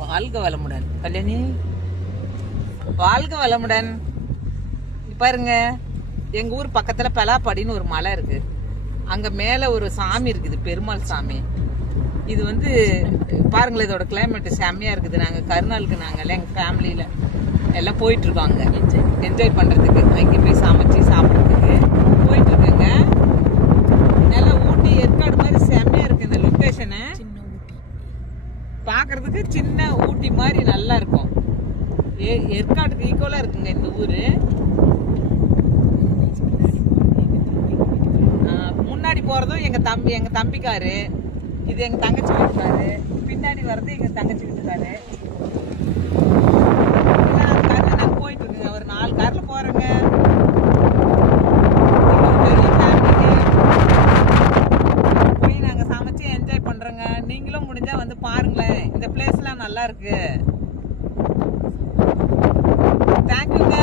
வாழ்க வளமுடன் கல்யாணி, வாழ்க வளமுடன். பாருங்க, எங்க ஊர் பக்கத்துல பெலாப்பாடின்னு ஒரு மலை இருக்கு. அங்க மேல ஒரு சாமி இருக்குது, பெருமாள் சாமி. இது வந்து பாருங்களேன், இதோட கிளைமேட் செம்மையா இருக்குது. நாங்க கருநாளுக்கு நாங்கெல்லாம் எங்க ஃபேமிலியில எல்லாம் போயிட்டு இருக்கோம். அங்க என்ஜாய் பண்றதுக்கு, அங்கே போய் சமைச்சு சாப்பிட்றதுக்கு போயிட்டு இருக்கோங்க. நல்லா ஊட்டி ஏற்காடு மாதிரி செம்மையா இருக்கு இந்த லொக்கேஷனு. பாக்குறதுக்கு சின்ன ஊட்டி மாதிரி நல்லா இருக்கும். ஏற்காடுக்கு ஈக்குவலா இருக்குங்க இந்த ஊரு. முன்னாடி போறதும் எங்க தம்பிக்காரு, இது எங்க தங்கச்சி வீட்டுக்காரு, பின்னாடி வர்றது எங்க தங்கச்சி வீட்டுக்காரு. நாங்க போயிட்டு இருக்குங்க, ஒரு 4 கார்ல போறோங்க. பெரிய ஃபேமிலி போய் நாங்க சமைச்சு என்ஜாய் பண்றோங்க. நீங்களும் முடிஞ்சா வந்து பாருங்களேன், இந்த பிளேஸ்லாம் நல்லா இருக்கு. தேங்க்யூங்க.